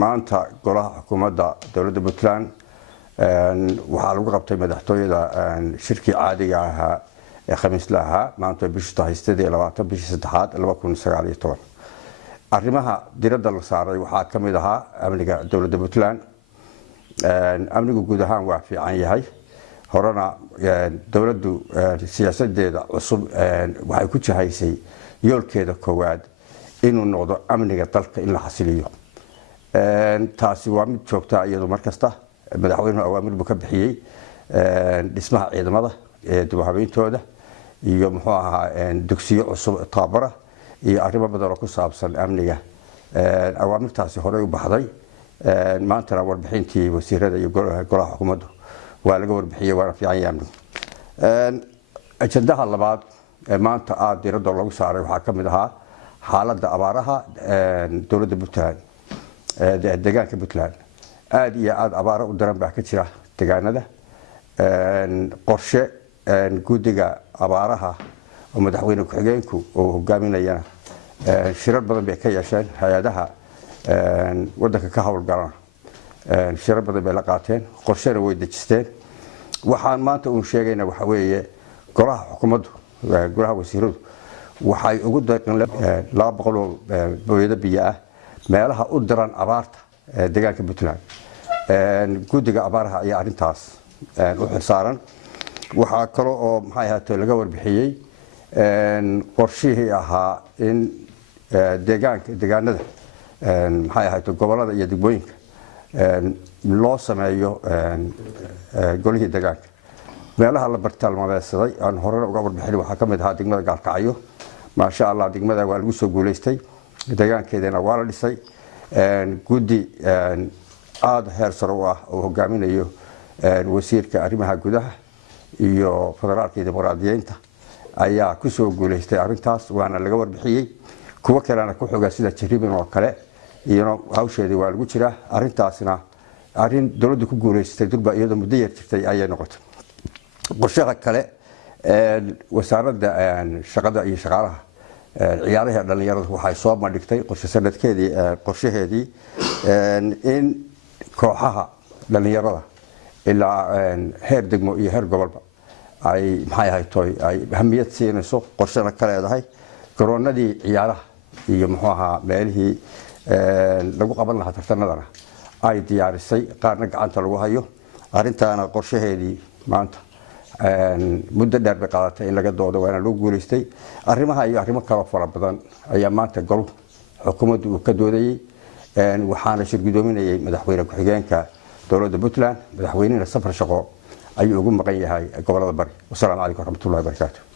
maanta golaha xukuumadda dowladda Puntland waxaa lagu qabtay madaxtooyada shirkii caadiga ahaa ee khamiisla ahaa maanta bishii tahay 28 bishii 3aad 2019 arrimaha diradda la saaray waxaa ka mid ahaa amniga dowladda Puntland amnigu guud ahaan waa fiican yahay horena dowladdu siyaasadeeda cusub waxay ku jihaysay yoolkeeda koowaad inuu noqdo amniga dalka in la xasiliyo taasi waa mid joogta iyadoo markasta madaxweynuhu awaamir buu ka bixiyay dhismaha ciidamada dib u habeyntooda iyo muxuu ahaa dugsiyo cusub taabara iyo arrimo badan oo ku saabsan amniga awaamirtaasi hore u baxday maanta warbixintii wasiirada iyo golaha xukuumaddu waa laga warbixiyay waana fiican yahay ajandaha labaad maanta aad diradda lagu saaray waxaa ka mid ahaa xaaladda abaaraha dowladda Puntland deegaanka Puntland aad iyo aad abaaro u daran baa ka jira deegaanada qorshe guddiga abaaraha oo madaxweyne ku-xigeenku oo hogaaminayana shirar badan bay ka yeesheen hay'adaha waddanka ka howlgala shirar badan bay la qaateen qorshena way dejisteen waxaan maanta uu sheegayna waxa weeye golaha xukuumaddu golaha wasiiradu waxay ugu deeqeen 200 booyada biyo ah meelaha u daran abaarta deegaanka Puntland guddiga abaaraha ayaa arintaas u xilsaaran waxaa kale oo maxay ahaatay laga warbixiyay qorshihii ahaa in deegaanada maxay ahaatay gobolada iyo degmooyinka loo sameeyo golihii deegaanka meelaha la bartilmaameedsaday aan hore uga warbixin waxaa ka mid ahaa degmada Gaalkacyo ma sha Allah degmada waa lagu soo guuleystay deegaankeedana waa la dhisay guddi aad heer sare u ah oo hogaaminayo wasiirka arrimaha gudaha iyo federaalka dimuqraadiyiinta ayaa ku soo guuleystay arintaas waana laga warbixiyay kuwa kalena ku xoga sida Jariban oo kale iyo hawsheedii waa lagu jira arintaasna arin dawladdu ku guuleystay durba iyadoo muddo yar jirtay ayay noqotay qorshaha kale wasaaradda shaqada iyo shaqaalaha ciyaaraha dhalinyarada waxay soo bandhigtay qorshaheedii in kooxaha dhalinyarada ilaa heer degmo iyo heer gobolba ay maxay haytay ay ahamiyad siinayso qorshada kale leedahay garoonadii ciyaaraha iyo muxuu ahaa meelihii lagu qaban lahaa tartanadana ay diyaarisay qaarna gacanta lagu hayo arintaana qorshaheedii maanta muddo dheer bay qaadatay in laga doodo waana loo guuleystay arrimaha iyo arrimo kale fara badan ayaa maanta gol xukuumaddu uu ka doodayay waxaana shir gudoominayay madaxweyne ku-xigeenka dowladda Puntland madaxweynena safar shaqo ayuu ugu maqan yahay gobolada bari. Wassalaamu calaykum warahmatullahi wabarakaatuh.